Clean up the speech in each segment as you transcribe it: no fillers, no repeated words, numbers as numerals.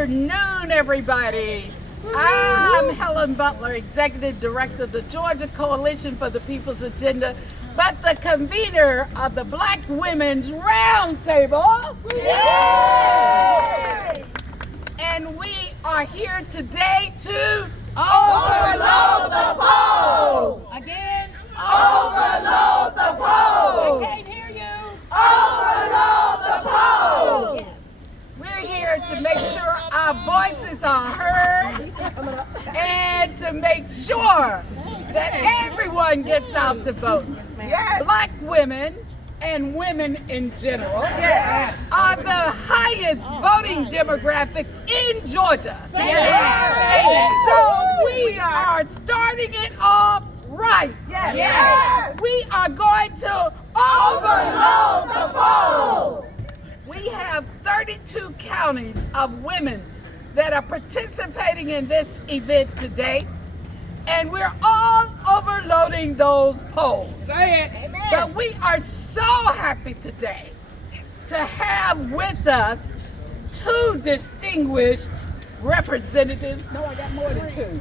afternoon, everybody. I'm Helen Butler, Executive Director of the Georgia Coalition for the People's Agenda, but the convener of the Black Women's Roundtable. Yay! And we are here today to overload the polls. Again, overload the polls. I can't hear you. Overload the polls. Yes. We're here to make sure our voices are heard and to make sure that everyone gets out to vote. Yes. Black women and women in general are the highest voting demographics in Georgia. Yes. So we are starting it off right. Yes. Yes. We are going to overload the polls. We have 32 counties of women that are participating in this event today, and we're all overloading those polls. Say it. Amen. But we are so happy today to have with us two distinguished representatives. No, I got more than two.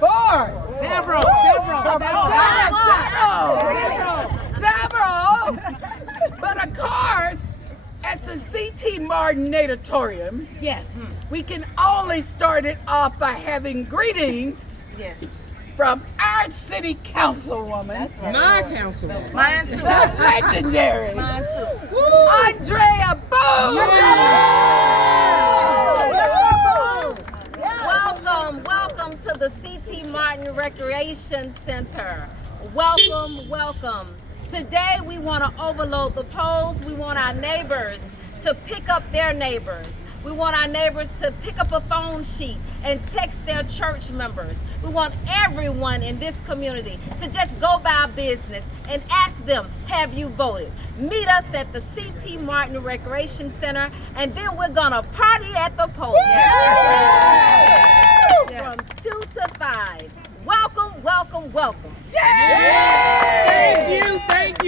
Four. Several. But of course, at the C.T. Martin Natatorium, we can only start it off by having greetings from our city councilwoman. That's right. My councilwoman. Mine too. The legendary. Mine too. Andrea Boone. Welcome to the C.T. Martin Recreation Center. Welcome. Today we want to overload the polls. We want our neighbors to pick up their neighbors. We want our neighbors to pick up a phone sheet and text their church members. We want everyone in this community to just go by business and ask them, have you voted? Meet us at the C.T. Martin Recreation Center, and then we're gonna party at the polls. From 2 to 5. Welcome. Yay! Thank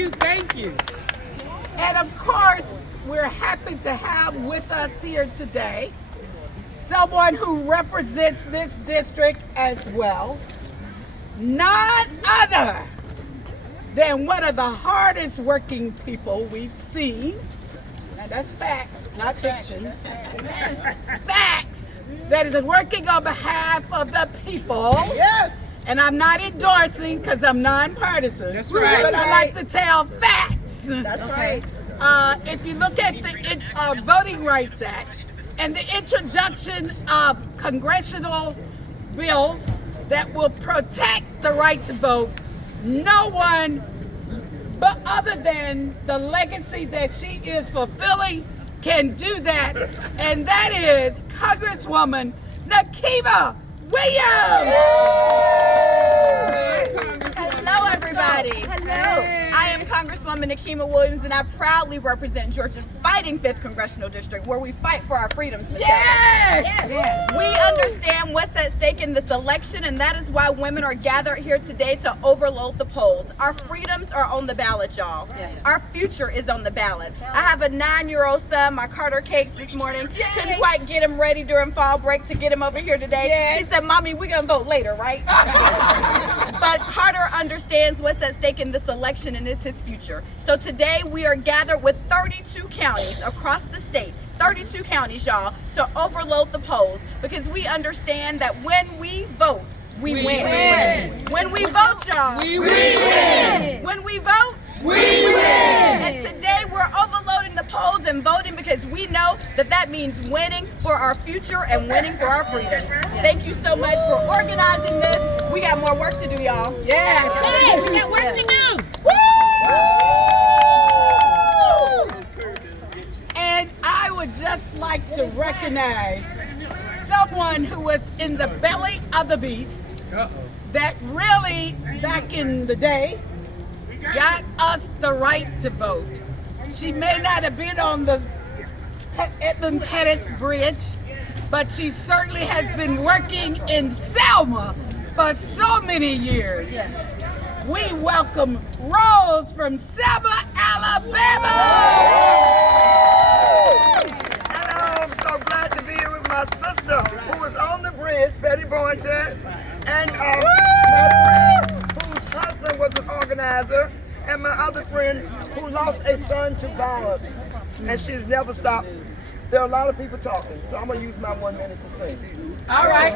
you. And of course, we're happy to have with us here today someone who represents this district as well. None other than one of the hardest working people we've seen. And that's facts, not fiction. Facts. That is working on behalf of the people. Yes. And I'm not endorsing because I'm nonpartisan. That's right. But I like to tell facts. That's right. If you look at the Voting Rights Act and the introduction of congressional bills that will protect the right to vote, no one but other than the legacy that she is fulfilling can do that. And that is Congresswoman Nikema Williams. Hello, everybody. Hello. I am Congresswoman Nikema Williams, and I proudly represent Georgia's fighting 5th Congressional District, where we fight for our freedoms. Yes! We understand what's at stake in this election, and that is why women are gathered here today to overload the polls. Our freedoms are on the ballot, y'all. Yes. Our future is on the ballot. I have a 9-year-old son, my Carter Cakes this morning. Yes. Couldn't quite get him ready during fall break to get him over here today. Yes. He said, Mommy, we're going to vote later, right? But Carter understands what's at stake in this election, and it's his future. So today we are gathered with 32 counties across the state, 32 counties, y'all, to overload the polls, because we understand that when we vote, we win. When we vote, y'all, we win. When we vote, we win. And today we're overloading the polls and voting because we know that that means winning for our future and winning for our freedoms. Thank you so much for organizing this. We got more work to do, y'all. Yes. Hey, we got work to do. And I would just like to recognize someone who was in the belly of the beast that really, back in the day, got us the right to vote. She may not have been on the Edmund Pettus Bridge, but she certainly has been working in Selma for so many years. Yes. We welcome Rose from Selma, Alabama. Hello, I'm so glad to be here with my sister. Boynton, and my friend whose husband was an organizer, and my other friend who lost a son to violence, and she's never stopped. There are a lot of people talking, so I'm gonna use my 1 minute to sing. All right.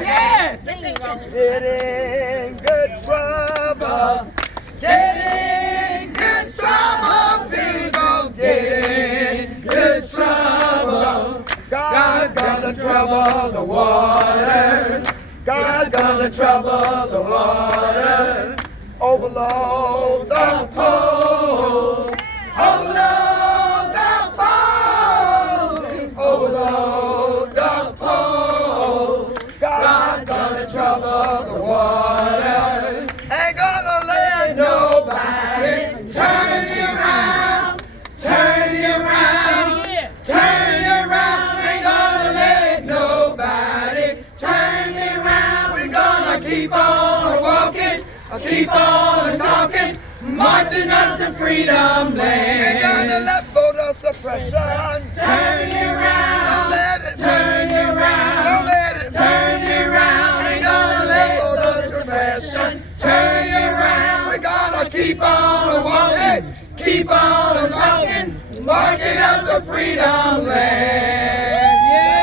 Yes. Get in good trouble. Get in good trouble, people. Get in good trouble. God's gonna trouble the waters. God's gonna trouble the waters. Overload the polls. Overload the polls. Overload the polls. God's gonna trouble the waters. Ain't gonna let nobody turn you around. Turn you around. Turn you around. Ain't gonna let nobody turn you around. We're gonna keep on walking. Keep on talking, marching up to freedom land. Ain't gonna let voter suppression turn you around. Don't let it turn you around. Don't let it turn you around. Ain't gonna let voter suppression turn you around. We're gonna keep on walking, keep on talking, marching up to freedom land. Yeah!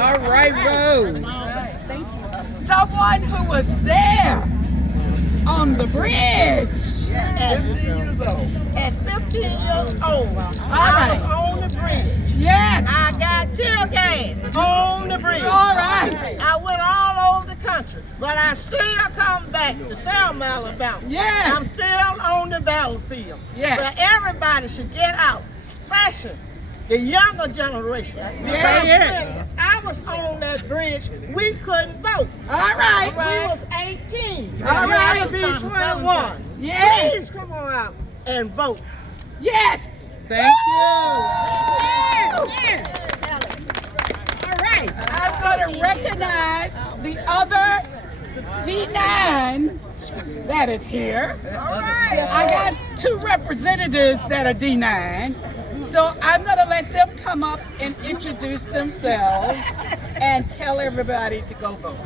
All right, Rose. Someone who was there on the bridge. 15 years old. At 15 years old, I was on the bridge. Yes. I got tear gas on the bridge. All right. I went all over the country, but I still come back to Selma, Alabama. Yes. I'm still on the battlefield. Yes. But everybody should get out, especially the younger generation. Because when I was on that bridge, we couldn't vote. All right. We was 18. All We right. had to be 21. Yes. Please come on out and vote. Yes. Thank you. Yes. All right. I'm going to recognize the other D9 that is here. All right. I got 2 representatives that are D9. So I'm going to let them come up and introduce themselves and tell everybody to go vote.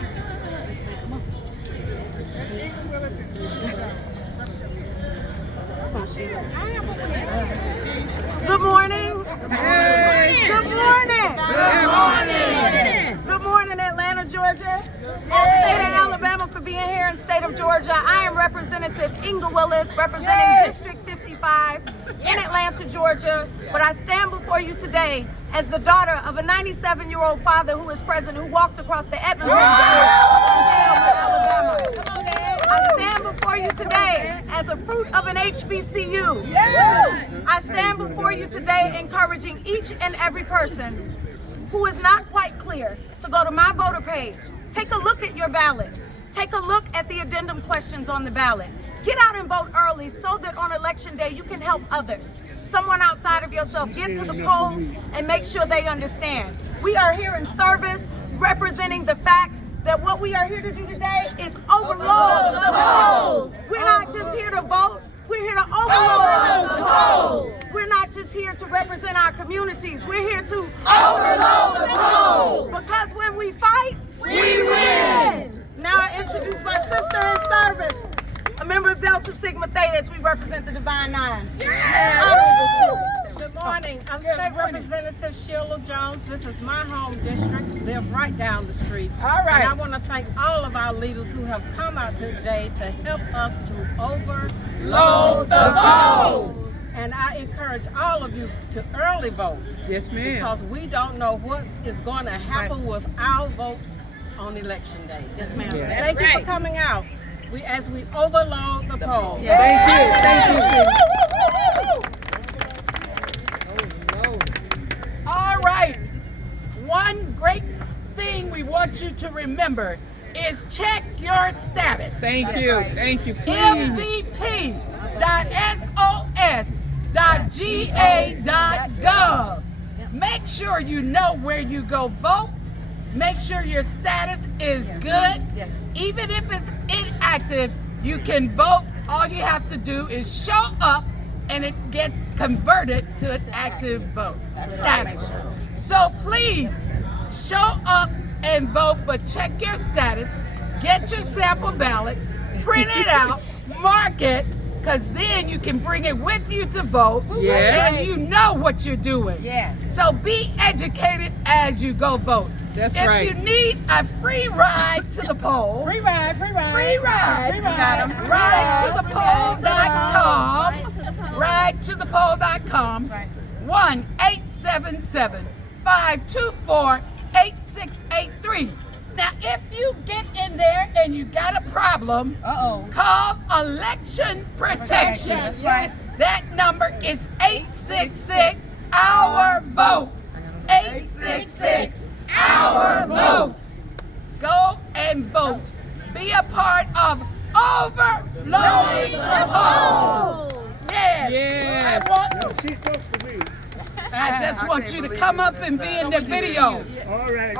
Good morning. Hey. Good morning. Good morning. Good morning, Atlanta, Georgia. State of Alabama for being here in state of Georgia. I am Representative Inga Willis, representing District 55 in Atlanta, Georgia. But I stand before you today as the daughter of a 97-year-old father who is present, who walked across the Edmond Bridge in Selma, Alabama. I stand before you today as a fruit of an HBCU. I stand before you today encouraging each and every person who is not quite clear to go to my voter page. Take a look at your ballot. Take a look at the addendum questions on the ballot. Get out and vote early so that on election day you can help others. Someone outside of yourself, get to the polls and make sure they understand. We are here in service, representing the fact that what we are here to do today is overload the polls. We're not just here to vote, we're here to overload the polls. We're not just here to represent our communities, we're here to overload the polls. Because when we fight, we win. Now I introduce my sister in service, a member of Delta Sigma Theta as we represent the Divine Nine. Good morning. I'm State Representative Sheila Jones. This is my home district. Live right down the street. All right. And I want to thank all of our leaders who have come out today to help us to overload the polls. And I encourage all of you to early vote. Yes, ma'am. Because we don't know what is going to happen with our votes on election day. Yes, ma'am. Yeah. Thank you for coming out. As we overload the polls. Thank you. Thank you. All right. One great thing we want you to remember is check your status. Thank you. Thank you. Please. mvp.sos.ga.gov. Make sure you know where you go vote. Make sure your status is good. Yes. Even if it's inactive, you can vote. All you have to do is show up and it gets converted to an active vote status. So please show up and vote, but check your status, get your sample ballot, print it out, mark it, because then you can bring it with you to vote, and you know what you're doing. Yes. So be educated as you go vote. That's if right. you need a free ride to the poll, Free ride, free ride. free ride, Free ride. ride to the poll.com, ride to the poll.com, 1-877-524-8683. Now, if you get in there and you got a problem, call Election Protection. That's right. That number is 866-OUR-VOTE. 866-OUR-VOTE. Go and vote. Be a part of overloading the polls. Yes. Yes. I just want you to come up and be in the video. All right,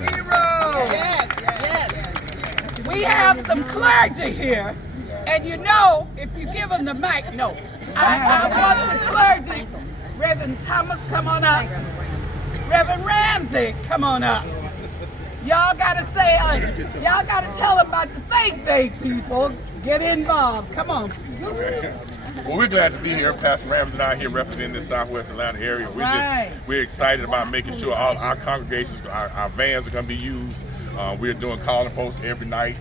hero. We have some clergy here, and you know, if you give them the mic, I want the clergy. Reverend Thomas, come on up. Reverend Ramsey, come on up. Y'all gotta say, y'all gotta tell them about the fake people. Get involved. Come on. Okay. Well, we're glad to be here. Pastor Ramsey and I here representing the Southwest Atlanta area. We're excited about making sure all our congregations, our vans are going to be used. We're doing calling posts every night.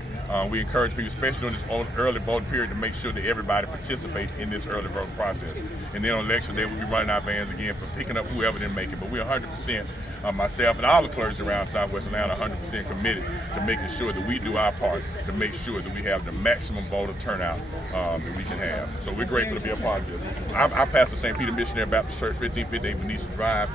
We encourage people, especially during this early voting period, to make sure that everybody participates in this early voting process. And then on election day, we'll be running our vans again for picking up whoever didn't make it. But we're 100%, myself and all the clergy around Southwest Atlanta, 100% committed to making sure that we do our parts to make sure that we have the maximum voter turnout that we can have. So we're grateful to be a part of this. I pastor St. Peter Missionary Baptist Church, 1558 Venetia Drive.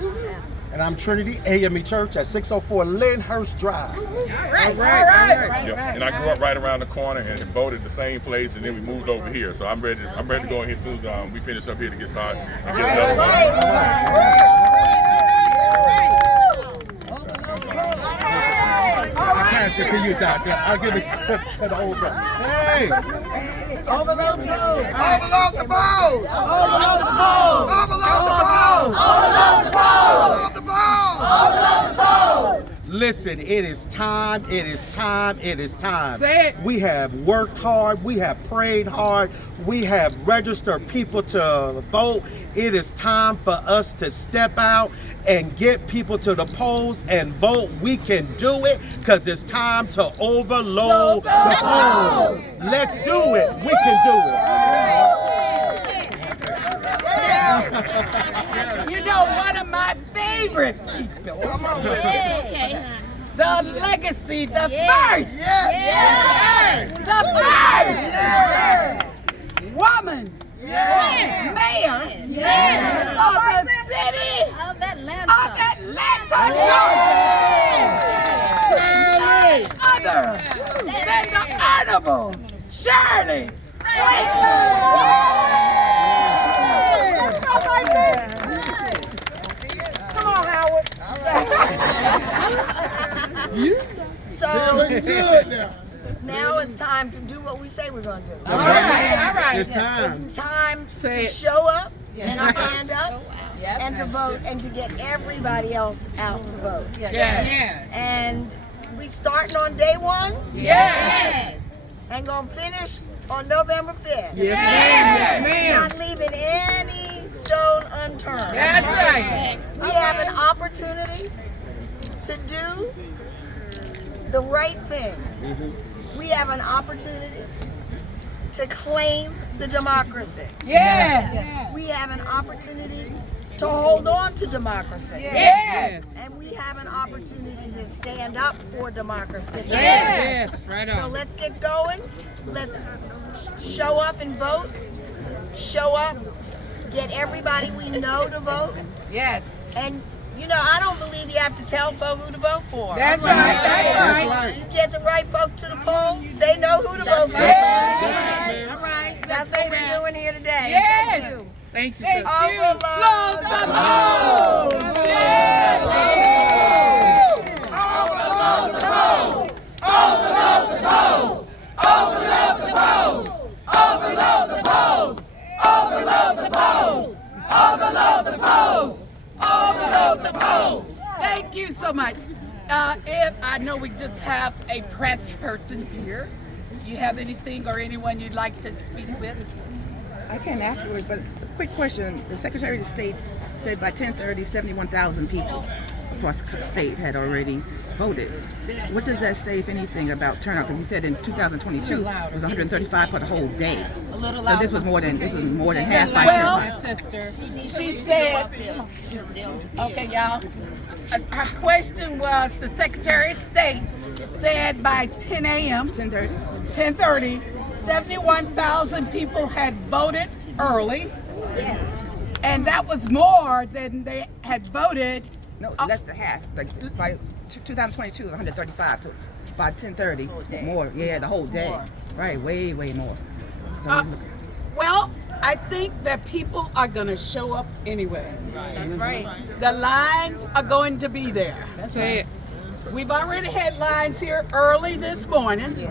And I'm Trinity AME Church at 604 Lyndhurst Drive. All right. Yep. And I grew up right around the corner and voted the same place, and then we moved over here. So I'm ready to go ahead as soon as we finish up here to get started and get another one. I'll pass it to you, Doctor. I'll give it to the old brother. Hey! Overload the polls. Overload the polls. Overload the polls. Overload the polls. Overload the polls. Overload the polls. Overload the polls. Listen, it is time, it is time, it is time. Say it. We have worked hard, we have prayed hard, we have registered people to vote. It is time for us to step out and get people to the polls and vote. We can do it because it's time to overload the polls. Let's do it. We can do it. You know, one of my favorite people. Come on with it. The legacy, the first. The first woman. Mayor of the city Of Atlanta. of Atlanta, Georgia. None other than the Honorable Shirley Franklin. Come on, Howard. So good now it's time to do what we say we're going to do. All right. It's time. It's time Say to it. show up and stand up and to vote and to get everybody else out to vote. Yes. And we starting on day one Yes. and gonna finish on November 5th. Yes, ma'am. Not leaving any stone unturned. That's right. We have an opportunity to do the right thing. We have an opportunity to claim the democracy. Yes. We have an opportunity to hold on to democracy. Yes. And we have an opportunity to stand up for democracy. Yes. Right So on. let's get going. Let's show up and vote. Show up. Get everybody we know to vote. Yes. And you know, I don't believe you have to tell folk who to vote for. That's right. That's right. You get the right folk to the polls, they know who to vote for. Yes. All right. That's what we're doing here today. Yes. Thank you. Thank you. Sister. Overload the polls. Yes. Overload the polls. Overload the polls. Overload the polls. Overload the polls. Overload the polls. Overload the polls. so much. If I know we just have a press person here. Do you have anything or anyone you'd like to speak with? I can afterwards, but a quick question. The Secretary of State said by 10:30, 71,000 people across the state had already voted. What does that say, if anything, about turnout? Because he said in 2022 it was 135 for the whole day. So this was more than half by Well, My sister. she said, okay, y'all. Her question was, the Secretary of State said by 10 a.m., 10:30, 71,000 people had voted early. Yes. And that was more than they had voted. No, less than half. Like by 2022, it was 135. So by 10:30, more. Yeah, the whole day. Right, way more. So Well, I think that people are going to show up anyway. That's right. The lines are going to be there. That's it. We've already had lines here early this morning.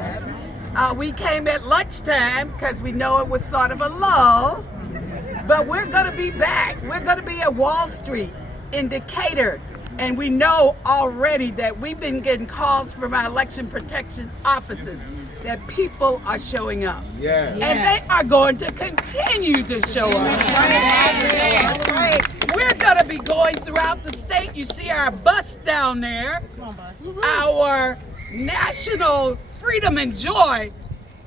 We came at lunchtime because we know it was sort of a lull. But we're going to be back. We're going to be at Wall Street, in Decatur. And we know already that we've been getting calls from our election protection officers that people are showing up. Yeah. And they are going to continue to show up. That's right. We're going to be going throughout the state. You see our bus down there, our National Freedom and Joy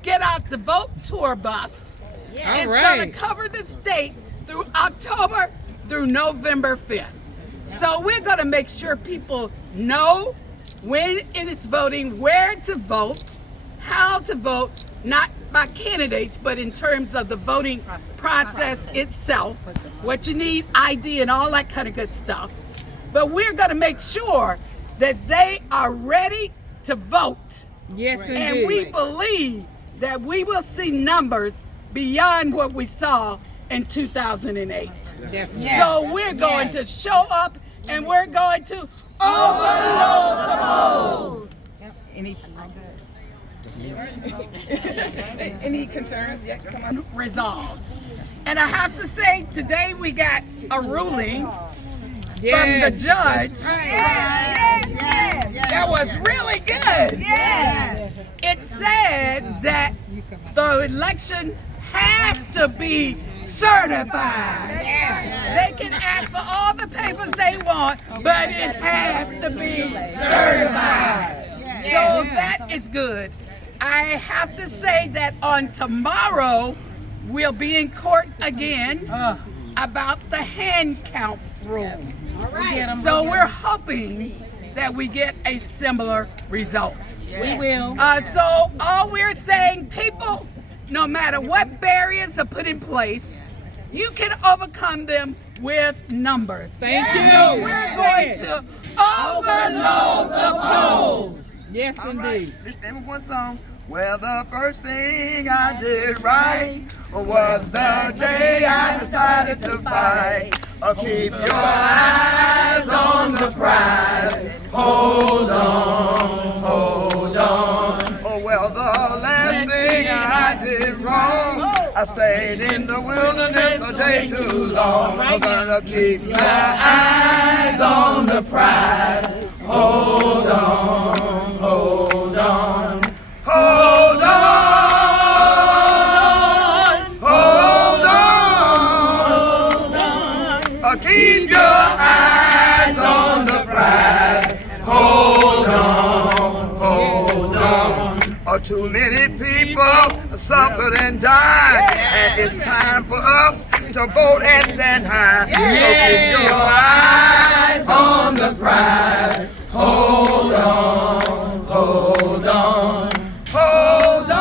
Get Out the Vote tour bus. All It's right. going to cover the state through October through November 5th. So we're going to make sure people know when it is voting, where to vote, how to vote, not by candidates, but in terms of the voting process itself, what you need, ID, and all that kind of good stuff. But we're going to make sure that they are ready to vote. Yes, indeed. And we believe that we will see numbers beyond what we saw in 2008. Definitely. So we're going to show up and we're going to overload the polls. any concerns yet? Come on. Resolved. And I have to say, today we got a ruling from the Yes. judge Yes. that was really good. Yes. It said that the election has to be certified. They can ask for all the papers they want, but it has to be certified. So that is good. I have to say that on tomorrow, we'll be in court again about the hand count rule. So we're hoping that we get a similar result. We will. So all we're saying, people, no matter what barriers are put in place, you can overcome them with numbers. Thank you. So we're going to overload the polls. Yes, indeed. This is one song. Well, the first thing I did right was the day I decided to fight. Keep your eyes on the prize. Hold on, hold on. Oh, well, the last thing I did wrong, I stayed in the wilderness a day too long. I'm gonna keep my eyes on the prize. Hold on, hold on. Hold on, hold on, keep your eyes on the prize. Hold on, hold on. Too many people suffered and died, and it's time for us to vote and stand high. So keep your eyes on the prize. Hold on, hold on. Hold on,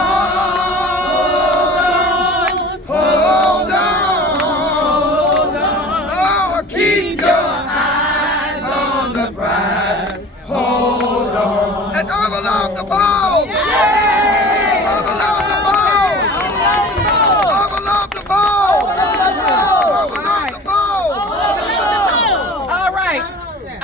hold on, oh, keep your eyes on the prize. Hold on, and overload the polls.